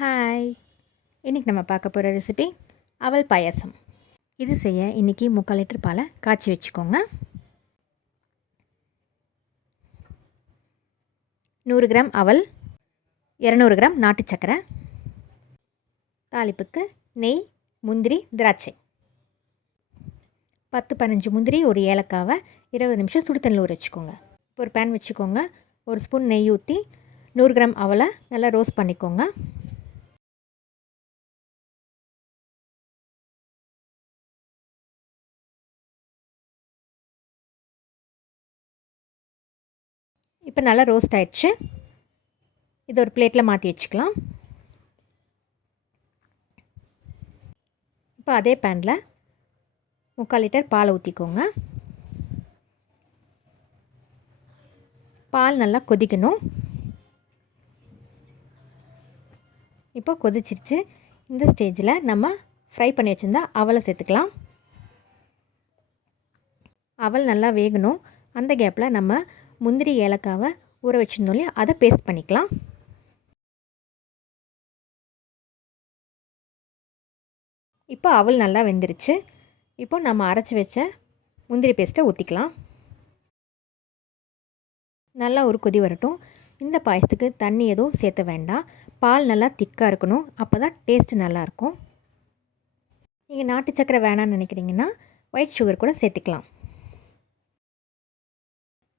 Hi, இன்றைக்கி நம்ம பார்க்க போகிற ரெசிபி அவல் பாயாசம். இது செய்ய இன்றைக்கி 3/4 லிட்டர் பாலை காய்ச்சி வச்சுக்கோங்க. 100 கிராம் அவல், 200 கிராம் நாட்டு சக்கரை, தாளிப்புக்கு நெய், முந்திரி, திராட்சை, 10-15 முந்திரி, ஒரு ஏலக்காவை 20 நிமிஷம் சுடு தண்ணியில் ஊற வச்சுக்கோங்க. ஒரு பேன் வச்சுக்கோங்க. ஒரு ஸ்பூன் நெய் ஊற்றி 100 கிராம் அவலை நல்லா ரோஸ்ட் பண்ணிக்கோங்க. இப்போ நல்லா ரோஸ்ட் ஆயிடுச்சு. இது ஒரு பிளேட்டில் மாற்றி வச்சுக்கலாம். இப்போ அதே பேனில் 3/4 லிட்டர் பால் ஊற்றிக்கோங்க. பால் நல்லா கொதிக்கணும். இப்போ கொதிச்சிருச்சு. இந்த ஸ்டேஜில் நம்ம ஃப்ரை பண்ணி வச்சுருந்தா அவலை சேர்த்துக்கலாம். அவல் நல்லா வேகணும். அந்த கேப்பில் நம்ம முந்திரி, ஏலக்காவை ஊற வச்சுருந்தோம் இல்லையா, அதை பேஸ்ட் பண்ணிக்கலாம். இப்போ அவல் நல்லா வெந்துருச்சு. இப்போ நம்ம அரைச்சி வச்ச முந்திரி பேஸ்ட்டை ஊற்றிக்கலாம். நல்லா ஒரு கொதி வரட்டும். இந்த பாயசத்துக்கு தண்ணி எதுவும் சேர்த்த வேண்டாம். பால் நல்லா திக்காக இருக்கணும். அப்போ தான் டேஸ்ட்டு நல்லாயிருக்கும். நீங்கள் நாட்டு சக்கரை வேணான்னு நினைக்கிறீங்கன்னா ஒயிட் சுகர் கூட சேர்த்துக்கலாம்.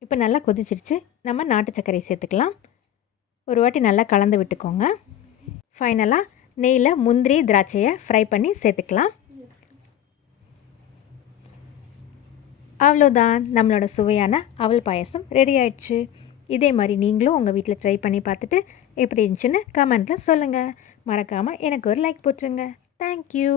இப்போ நல்லா கொதிச்சிருச்சு. நம்ம நாட்டு சர்க்கரை சேர்த்துக்கலாம். ஒரு வாட்டி நல்லா கலந்து விட்டுக்கோங்க. ஃபைனலாக நெய்யில் முந்திரி, திராட்சையை ஃப்ரை பண்ணி சேர்த்துக்கலாம். அவ்வளோதான், நம்மளோட சுவையான அவல் பாயசம் ரெடி ஆயிடுச்சு. இதே மாதிரி நீங்களும் உங்கள் வீட்டில் ட்ரை பண்ணி பார்த்துட்டு எப்படி இருந்துச்சுன்னு கமெண்ட்டில் சொல்லுங்கள். மறக்காமல் எனக்கு ஒரு லைக் போட்டுருங்க. தேங்க்யூ.